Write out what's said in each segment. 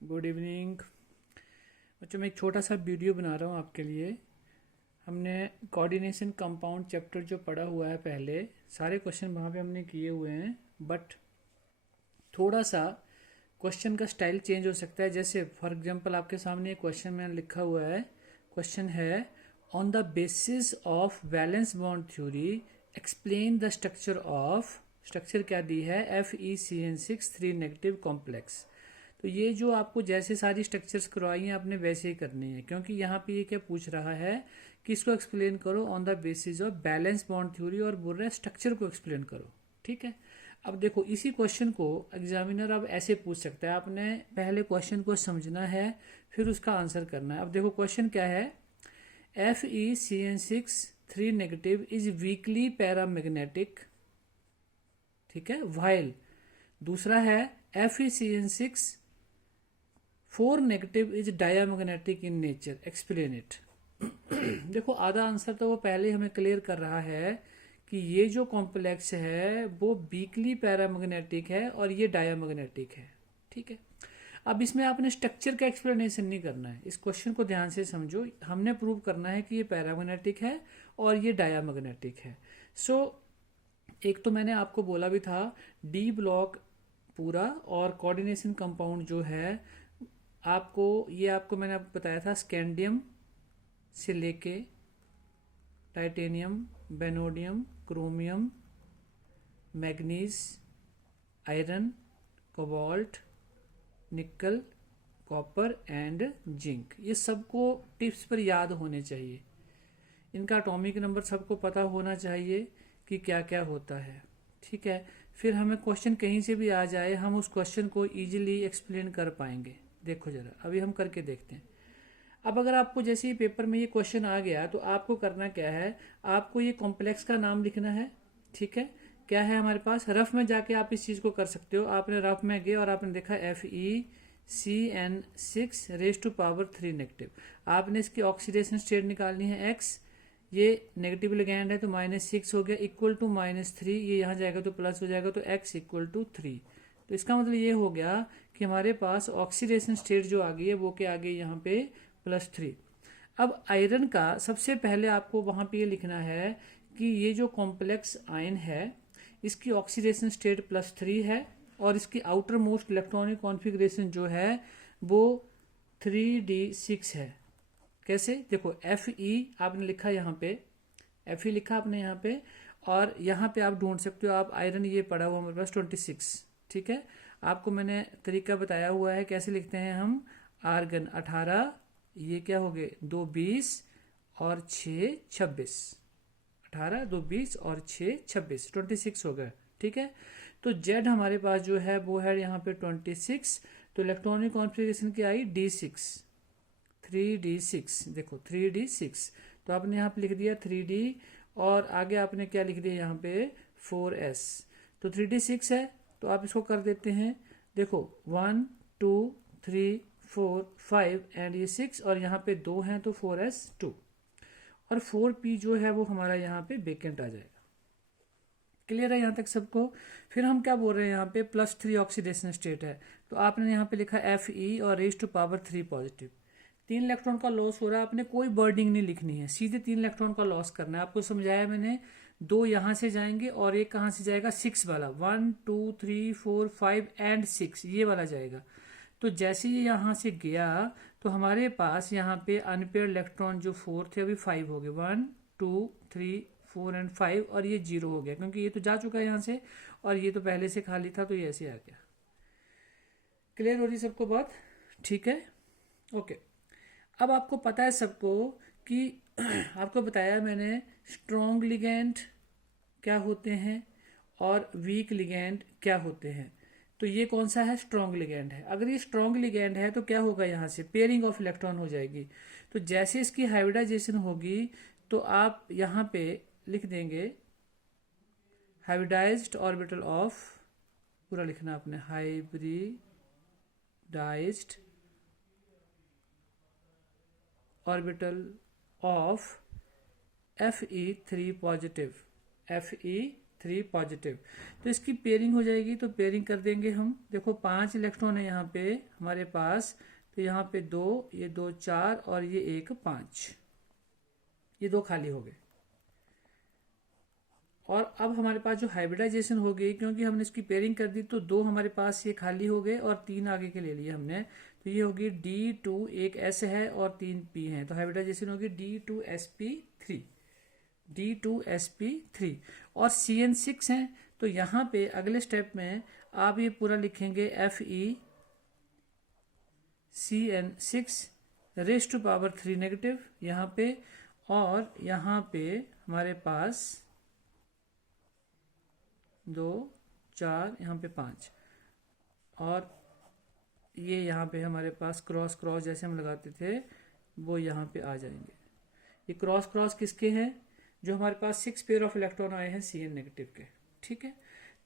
Good evening बच्चों। मैं एक छोटा सा वीडियो बना रहा हूँ आपके लिए। हमने कोऑर्डिनेशन कंपाउंड चैप्टर जो पढ़ा हुआ है पहले, सारे क्वेश्चन वहाँ पे हमने किए हुए हैं, बट थोड़ा सा क्वेश्चन का स्टाइल चेंज हो सकता है। जैसे फॉर एग्जांपल आपके सामने एक क्वेश्चन मैंने लिखा हुआ है। क्वेश्चन है, on the basis of valence bond theory explain the structure of, structure क्या दी है, FeCN6 3 नेगेटिव कॉम्प्लेक्स। तो ये जो आपको जैसे सारी स्ट्रक्चर्स करवाई हैं आपने वैसे ही करनी है, क्योंकि यहाँ पे ये क्या पूछ रहा है कि इसको एक्सप्लेन करो on the basis of valence bond theory, और बोल रहा है स्ट्रक्चर को एक्सप्लेन करो। ठीक है, अब देखो इसी क्वेश्चन को एग्जामिनर अब ऐसे पूछ सकता है। आपने पहले क्वेश्चन को समझना है, फिर उसका आंसर करना है। अब देखो क्वेश्चन क्या है, FeCN6 3 negative is weakly paramagnetic, ठीक है, वाइल दूसरा है FeCN6 4 negative is diamagnetic in nature, explain it. देखो आधा आंसर तो वो पहले ही हमें क्लियर कर रहा है कि ये जो कॉम्प्लेक्स है वो वीकली पैरामैग्नेटिक है और ये डायामैग्नेटिक है। ठीक है, अब इसमें आपने स्ट्रक्चर का एक्सप्लेनेशन नहीं करना है। इस क्वेश्चन को ध्यान से समझो, हमने प्रूव करना है कि ये पैरामैग्नेटिक है और ये डायामैग्नेटिक है। सो एक तो मैंने आपको बोला भी था डी ब्लॉक पूरा और कोऑर्डिनेशन कंपाउंड जो है आपको मैंने आपको बताया था, स्कैंडियम से लेके titanium, vanadium, chromium, manganese, iron, cobalt, nickel, copper and zinc. ये सबको टिप्स पर याद होने चाहिए। इनका एटॉमिक नंबर सबको पता होना चाहिए कि क्या क्या होता है। ठीक है, फिर हमें क्वेश्चन कहीं से भी आ जाए हम उस क्वेश्चन को इजीली एक्सप्लेन कर पाएंगे। देखो जरा, अभी हम करके देखते हैं। अब अगर आपको जैसे ही पेपर में ये क्वेश्चन आ गया तो आपको करना क्या है, आपको ये कॉम्प्लेक्स का नाम लिखना है। ठीक है, क्या है हमारे पास, रफ में जाके आप इस चीज़ को कर सकते हो। आपने रफ में गए और आपने देखा FeCN6 raise to power 3 negative. आपने इसकी ऑक्सीडेशन स्टेट निकालनी है X, ये नेगेटिव लिगैंड है तो -6 हो गया, इक्वल टू -3, ये यहाँ जाएगा तो प्लस हो जाएगा, तो X इक्वल टू 3। तो इसका मतलब ये हो गया कि हमारे पास ऑक्सीडेशन स्टेट जो आ गई है वो क्या आ गई यहाँ पे +3। अब आयरन का सबसे पहले आपको वहां पे ये लिखना है कि ये जो कॉम्प्लेक्स आयन है इसकी ऑक्सीडेशन स्टेट +3 है और इसकी आउटर मोस्ट इलेक्ट्रॉनिक कॉन्फ़िगरेशन जो है वो 3d6 है। कैसे, देखो Fe आपने लिखा यहाँ पे, Fe लिखा आपने यहाँ पे, और यहाँ पे आप ढूंढ सकते हो आप आयरन, ये पड़ा हुआ हमारे पास 26। ठीक है, आपको मैंने तरीका बताया हुआ है कैसे लिखते हैं हम। आर्गन 18, ये क्या हो गए 2 20 और 6 26, 18 2 20 और 6 26, 26 हो गए। ठीक है, तो Z हमारे पास जो है वो है यहाँ पे 26। तो इलेक्ट्रॉनिक कॉन्फ़िगरेशन की आई D6, 3d6। देखो 3d6, तो आपने यहाँ पे लिख दिया 3d और आगे आपने क्या लिख दिया यहाँ पे 4s। तो 3d6 है तो आप इसको कर देते हैं। देखो 1 2 3 4 5 एंड ये 6 और यहाँ पे 2 हैं तो 4s2 और 4p जो है वो हमारा यहाँ पे वेकेंट आ जाएगा। क्लियर है यहाँ तक सबको। फिर हम क्या बोल रहे हैं, यहाँ पे +3 ऑक्सीडेशन स्टेट है तो आपने यहाँ पे लिखा Fe और raise to power 3 positive. 3 electron का लॉस हो रहा है, आपने कोई बर्डिंग नहीं लिखनी है, सीधे 3 इलेक्ट्रॉन का लॉस करना है। आपको समझाया मैंने, 2 यहाँ से जाएंगे और एक कहाँ से जाएगा 6 वाला, 1 2 3 4 5 एंड 6 ये वाला जाएगा। तो जैसे ये यहाँ से गया तो हमारे पास यहाँ पे अनपेयर इलेक्ट्रॉन जो 4 थे अभी 5 हो गए, 1 2 3 4 एंड 5, और ये 0 हो गया क्योंकि ये तो जा चुका है यहाँ से और ये तो पहले से खाली था तो ये ऐसे आ गया। क्लियर हो रही सबको बात? ठीक है, ओके। अब आपको पता है सबको कि आपको बताया मैंने स्ट्रॉन्ग लिगैंड क्या होते हैं और वीक लिगैंड क्या होते हैं। तो ये कौन सा है, स्ट्रॉन्ग लिगैंड है। अगर ये स्ट्रॉन्ग लिगैंड है तो क्या होगा, यहाँ से पेयरिंग ऑफ इलेक्ट्रॉन हो जाएगी। तो जैसे इसकी हाइब्रिडाइजेशन होगी तो आप यहाँ पे लिख देंगे हाइब्रिडाइज्ड ऑर्बिटल ऑफ, पूरा लिखना आपने, hybridised orbital of Fe3 positive, Fe3 3 positive. तो इसकी पेयरिंग हो जाएगी, तो पेयरिंग कर देंगे हम। देखो 5 इलेक्ट्रॉन है यहाँ पे हमारे पास, तो यहाँ पे 2, ये 2 4 और ये 1 5, ये 2 खाली हो गए। और अब हमारे पास जो हाइब्रिडाइजेशन हो गई, क्योंकि हमने इसकी पेयरिंग कर दी, तो 2 हमारे पास ये खाली हो गए और 3 आगे के ले लिए हमने। तो ये होगी D2, एक S है और 3 P है, तो हाइब्रिडाइजेशन होगी D2sp3, D2sp3। और CN6 है, तो यहाँ पे अगले स्टेप में आप ये पूरा लिखेंगे FeCN6 raise to power 3 negative यहाँ पे, और यहाँ पे हमारे पास 2 4 यहाँ पे 5, और ये यहाँ पे हमारे पास क्रॉस क्रॉस जैसे हम लगाते थे वो यहाँ पे आ जाएंगे। ये क्रॉस क्रॉस किसके हैं? जो हमारे पास 6 पेयर ऑफ इलेक्ट्रॉन आए हैं CN नेगेटिव के, ठीक है।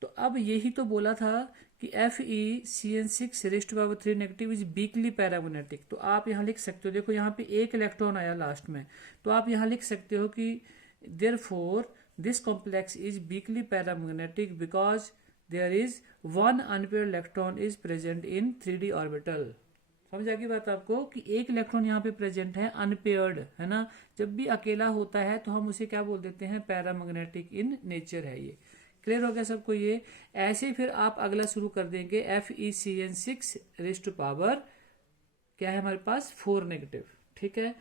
तो अब यही तो बोला था कि FeCN6 raise to power 3 negative is weakly paramagnetic. तो आप यहाँ लिख सकते हो, देखो यहाँ पे एक इलेक्ट्रॉन आया लास्ट में, तो आप यहाँ लिख सकते हो कि therefore this complex is weakly paramagnetic because there is one unpaired electron is present in 3d orbital। समझ आ गई बात आपको कि एक इलेक्ट्रॉन यहाँ पे प्रेजेंट है, अनपेयर्ड है ना। जब भी अकेला होता है तो हम उसे क्या बोल देते हैं? पैरामैग्नेटिक इन नेचर है। ये क्लियर हो गया सबको? ये ऐसे फिर आप अगला शुरू कर देंगे। FeCN6 रेज टू पावर क्या है हमारे पास? 4 नेगेटिव, ठीक है।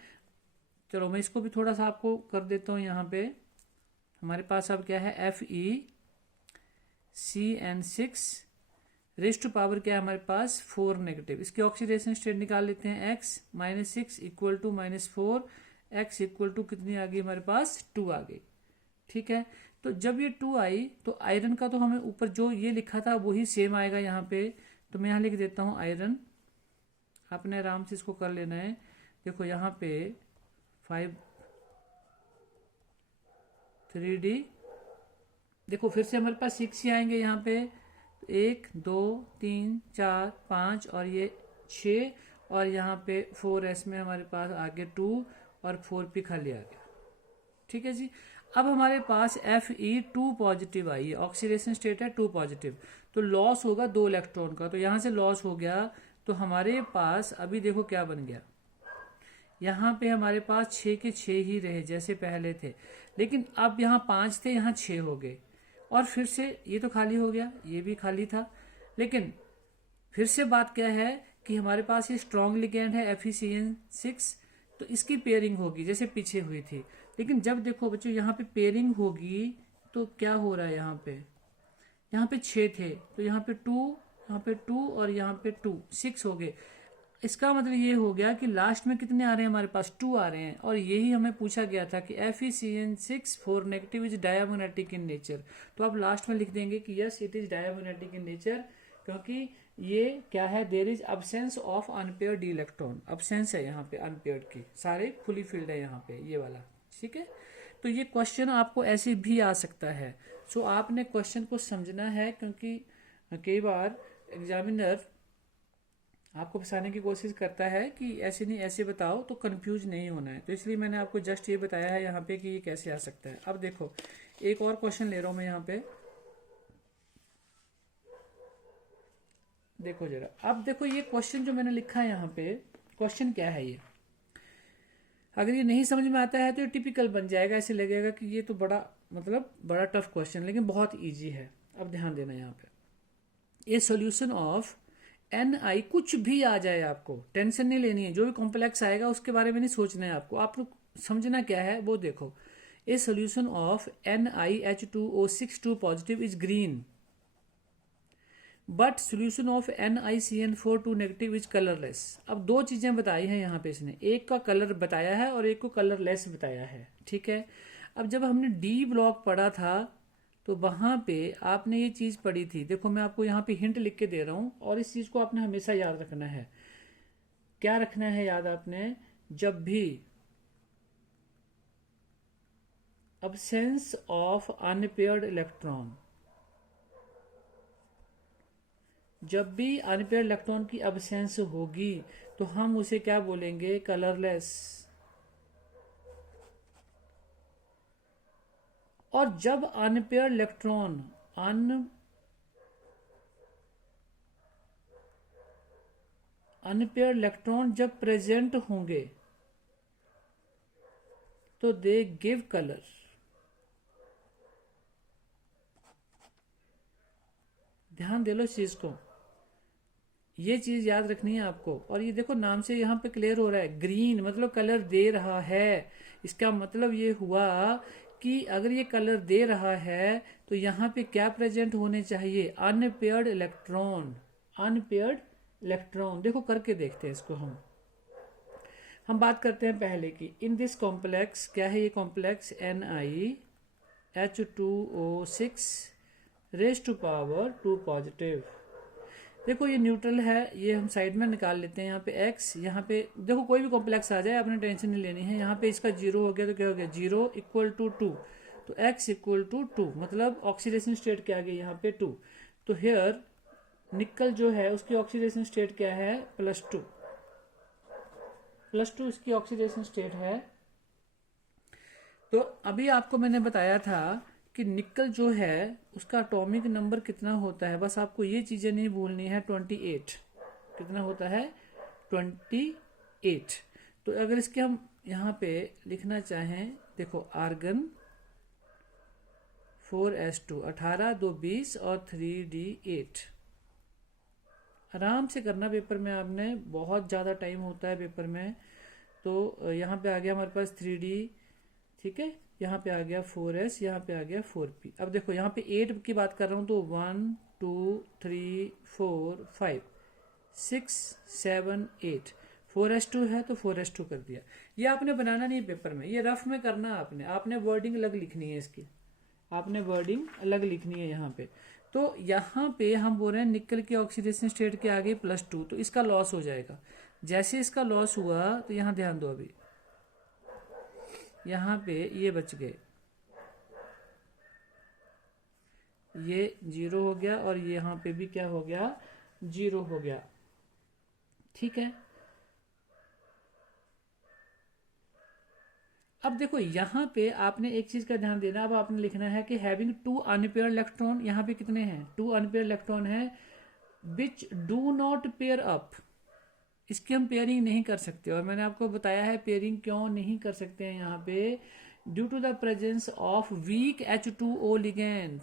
चलो मैं इसको भी थोड़ा सा आपको कर देता हूँ। यहाँ पे हमारे पास अब क्या है? FeCN6 रेज टू पावर क्या है हमारे पास? 4 नेगेटिव। इसके ऑक्सीडेशन स्टेट निकाल लेते हैं। x -6 equal to -4, x equal to कितनी आ गई हमारे पास? 2 आ गई, ठीक है। तो जब ये 2 आई तो आयरन का तो हमें ऊपर जो ये लिखा था वही सेम आएगा यहाँ पे। तो मैं यहाँ लिख देता हूँ आयरन, आपने आराम से इसको कर लेना है। देखो यहाँ पे 5 3D, देखो फिर से हमारे पास 6 ही आएंगे यहाँ पे। 1 2 3 4 5 और ये 6, और यहाँ पे 4s में हमारे पास आगे 2 और 4p खाली आ गया, ठीक है जी। अब हमारे पास Fe2 पॉजिटिव आई है, ऑक्सीडेशन स्टेट है 2 पॉजिटिव, तो लॉस होगा 2 इलेक्ट्रॉन का, तो यहाँ से लॉस हो गया। तो हमारे पास अभी देखो क्या बन गया, यहाँ पे हमारे पास 6 के 6 ही रहे जैसे पहले थे, लेकिन अब यहाँ 5 थे, यहाँ 6 हो गए। और फिर से ये तो खाली हो गया, ये भी खाली था, लेकिन फिर से बात क्या है कि हमारे पास ये स्ट्रॉन्ग लिगेंड है FeCN6, तो इसकी पेयरिंग होगी जैसे पीछे हुई थी। लेकिन जब देखो बच्चों यहाँ पे पेयरिंग होगी तो क्या हो रहा है, यहाँ पे 6 थे, तो यहाँ पे 2, यहाँ पे 2 और यहाँ पे 2, 6 हो गए। इसका मतलब ये हो गया कि लास्ट में कितने आ रहे हैं हमारे पास? 2 आ रहे हैं। और यही हमें पूछा गया था कि FeCN6 4 negative is diamagnetic in nature. तो आप लास्ट में लिख देंगे कि yes it is diamagnetic in nature, क्योंकि ये क्या है? There is absence of unpaired electron, absence है यहाँ पे अनपेयर्ड की, सारे फुली फिल्ड है यहाँ पे ये वाला, ठीक है। तो ये क्वेश्चन आपको ऐसे भी आ सकता है। सो आपने क्वेश्चन को समझना है, क्योंकि कई बार एग्जामिनर आपको फंसाने की कोशिश करता है कि ऐसे नहीं ऐसे बताओ, तो कंफ्यूज नहीं होना है। तो इसलिए मैंने आपको जस्ट ये बताया है यहाँ पे कि ये कैसे आ सकता है। अब देखो एक और क्वेश्चन ले रहा हूं मैं यहाँ पे, देखो जरा। अब देखो ये क्वेश्चन जो मैंने लिखा है यहाँ पे, क्वेश्चन क्या है ये? अगर ये नहीं समझ में आता है तो ये टिपिकल बन जाएगा, ऐसे लगेगा कि ये तो बड़ा बड़ा टफ क्वेश्चन, लेकिन बहुत ईजी है। अब ध्यान देना यहाँ पे, ये सोल्यूशन ऑफ Ni, कुछ भी आ जाए आपको टेंशन नहीं लेनी है, जो भी कॉम्प्लेक्स आएगा उसके बारे में नहीं सोचना है आपको। आप लोग समझना क्या है वो देखो। A solution of NiH2O6 2 positive is green, but solution of NiCN4 2 negative is colourless. अब 2 चीजें बताई हैं यहाँ पे इसने, एक का कलर बताया है और एक को कलरलेस बताया है, ठीक है। अब जब हमने डी ब्लॉक पढ़ा था तो वहां पे आपने ये चीज पढ़ी थी। देखो मैं आपको यहाँ पे हिंट लिख के दे रहा हूं, और इस चीज को आपने हमेशा याद रखना है। क्या रखना है याद आपने? जब भी अब्सेंस ऑफ अनपेयर्ड इलेक्ट्रॉन, जब भी अनपेयर्ड इलेक्ट्रॉन की अब्सेंस होगी तो हम उसे क्या बोलेंगे? कलरलेस। और जब अनपेयर इलेक्ट्रॉन अनपेयर इलेक्ट्रॉन जब प्रेजेंट होंगे तो दे गिव कलर। ध्यान दे लो इस चीज को, ये चीज याद रखनी है आपको। और ये देखो नाम से यहाँ पे क्लियर हो रहा है, ग्रीन मतलब कलर दे रहा है। इसका मतलब ये हुआ कि अगर ये कलर दे रहा है तो यहाँ पे क्या प्रेजेंट होने चाहिए, अनपेयर्ड इलेक्ट्रॉन। अनपेयर्ड इलेक्ट्रॉन देखो करके देखते हैं इसको। हम बात करते हैं पहले की, इन दिस कॉम्प्लेक्स, क्या है ये complex, NiH2O6 raise to power 2 positive. देखो ये न्यूट्रल है, ये हम साइड में निकाल लेते हैं। यहाँ पे x, यहाँ पे देखो कोई भी कॉम्प्लेक्स आ जाए आपने टेंशन नहीं लेनी है। यहाँ पे इसका 0 हो गया तो क्या हो गया, 0 इक्वल टू 2, तो x इक्वल टू 2 मतलब ऑक्सीडेशन स्टेट क्या आ गई यहाँ पे 2। तो हेयर निकल जो है उसकी ऑक्सीडेशन स्टेट क्या है, +2, +2 इसकी ऑक्सीडेशन स्टेट है। तो अभी आपको मैंने बताया था कि निकल जो है उसका एटॉमिक नंबर कितना होता है, बस आपको ये चीजें नहीं भूलनी है, 28। कितना होता है, 28। तो अगर इसके हम यहाँ पे लिखना चाहें, देखो आर्गन 4s2, 18 2 20 और 3d8। आराम से करना पेपर में, आपने बहुत ज़्यादा टाइम होता है पेपर में। तो यहाँ पे आ गया हमारे पास 3d, ठीक है, यहाँ पे आ गया 4s, यहाँ पे आ गया 4p। अब देखो यहाँ पे 8 की बात कर रहा हूँ तो 1 2 3 4 5 6 7 8, 4s2 है तो 4s2 कर दिया। ये आपने बनाना नहीं पेपर में, ये रफ में करना आपने वर्डिंग अलग लिखनी है इसकी, आपने वर्डिंग अलग लिखनी है यहाँ पे। तो यहाँ पे हम बोल रहे हैं निकल की ऑक्सीडेशन स्टेट के आगे +2, तो इसका लॉस हो जाएगा। जैसे इसका लॉस हुआ तो यहाँ ध्यान दो, अभी यहाँ पे ये बच गए, ये 0 हो गया और यहाँ पे भी क्या हो गया, 0 हो गया, ठीक है। अब देखो यहाँ पे आपने एक चीज का ध्यान देना, अब आपने लिखना है कि हैविंग 2 अनपेयर इलेक्ट्रॉन, यहाँ पे कितने हैं, 2 अनपेयर इलेक्ट्रॉन है, which do not pair up. इसकी हम पेयरिंग नहीं कर सकते, और मैंने आपको बताया है पेयरिंग क्यों नहीं कर सकते हैं यहाँ पे, due to the presence of weak H2O ligand.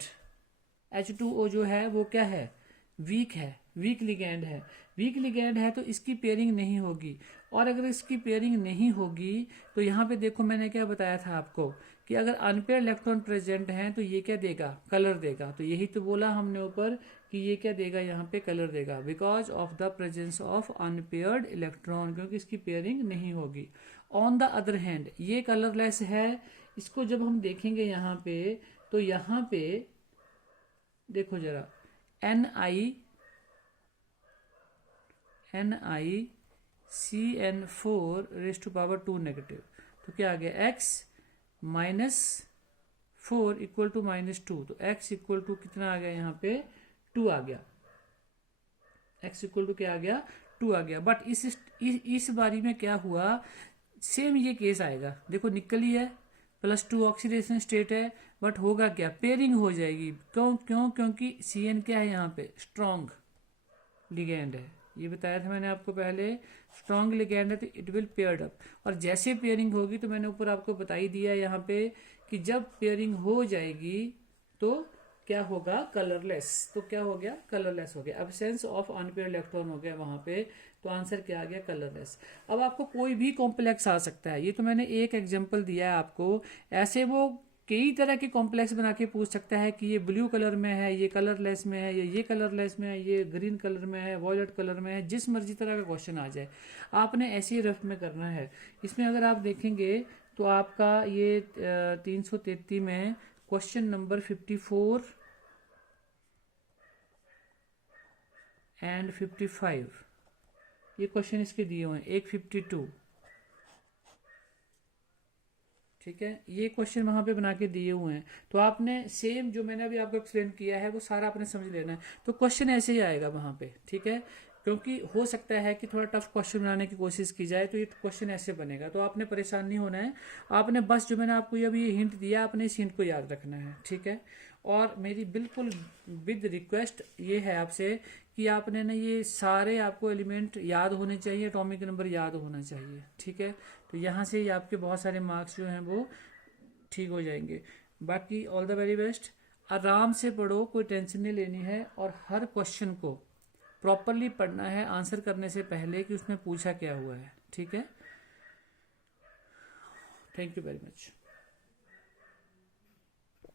H2O जो है वो क्या है, वीक है, वीक लिगेंड है। वीक लिगेंड है तो इसकी पेयरिंग नहीं होगी, और अगर इसकी पेयरिंग नहीं होगी तो यहाँ पे देखो मैंने क्या बताया था आपको कि अगर अनपेयर इलेक्ट्रॉन प्रेजेंट हैं तो ये क्या देगा, कलर देगा। तो यही तो बोला हमने ऊपर कि ये क्या देगा, यहाँ पे कलर देगा, because of the presence of unpaired electron, क्योंकि इसकी पेयरिंग नहीं होगी। ऑन द अदर हैंड ये कलरलेस है, इसको जब हम देखेंगे यहाँ पे तो यहाँ पे देखो जरा, NiCN4 raise to power 2 negative, तो क्या आ गया, x -4 इक्वल टू -2, तो x इक्वल टू कितना आ गया, यहाँ पे 2 आ गया, x इक्वल टू क्या आ गया, 2 आ गया। बट इस बारी में क्या हुआ, सेम ये केस आएगा। देखो निकल ही है, +2 ऑक्सीडेशन स्टेट है, बट होगा क्या, पेयरिंग हो जाएगी। क्योंकि CN क्या है यहाँ पे, स्ट्रॉन्ग लिगेंड है, ये बताया था मैंने आपको पहले, स्ट्रॉन्ग लिगेंड है तो इट विल पेयर्ड अप। और जैसे पेयरिंग होगी तो मैंने ऊपर आपको बता ही दिया यहाँ पे कि जब पेयरिंग हो जाएगी तो क्या होगा, कलरलेस। तो क्या हो गया, कलरलेस हो गया, एब्सेंस ऑफ अनपेयर इलेक्ट्रॉन हो गया वहां पे, तो आंसर क्या आ गया, कलरलेस। अब आपको कोई भी कॉम्प्लेक्स आ सकता है, ये तो मैंने एक एग्जांपल दिया है आपको, ऐसे वो कई तरह के कॉम्प्लेक्स बना के पूछ सकता है कि ये ब्लू कलर में है, ये कलरलेस में है, ये कलरलेस में है, ये ग्रीन कलर में है, वॉयलेट कलर में है, जिस मर्जी तरह का क्वेश्चन आ जाए आपने ऐसे ही रफ में करना है। इसमें अगर आप देखेंगे तो आपका ये 333 में क्वेश्चन नंबर 54 एंड 55, ये क्वेश्चन इसके दिए हुए हैं, एक 52, ठीक है, ये क्वेश्चन वहां पे बना के दिए हुए हैं। तो आपने सेम जो मैंने अभी आपको एक्सप्लेन किया है वो सारा आपने समझ लेना है। तो क्वेश्चन ऐसे ही आएगा वहां पे, ठीक है, क्योंकि हो सकता है कि थोड़ा टफ क्वेश्चन बनाने की कोशिश की जाए तो ये क्वेश्चन ऐसे बनेगा, तो आपने परेशान नहीं होना है। आपने बस जो मैंने आपको अभी ये हिंट दिया, आपने इस हिंट को याद रखना है, ठीक है। और मेरी बिल्कुल विद रिक्वेस्ट ये है आपसे कि आपने ना ये सारे आपको एलिमेंट याद होने चाहिए, एटॉमिक नंबर याद होना चाहिए, ठीक है। तो यहाँ से आपके बहुत सारे मार्क्स जो हैं वो ठीक हो जाएंगे। बाकी ऑल द वेरी बेस्ट, आराम से पढ़ो, कोई टेंशन नहीं लेनी है, और हर क्वेश्चन को प्रॉपरली पढ़ना है आंसर करने से पहले कि उसमें पूछा क्या हुआ है, ठीक है। Thank you very much.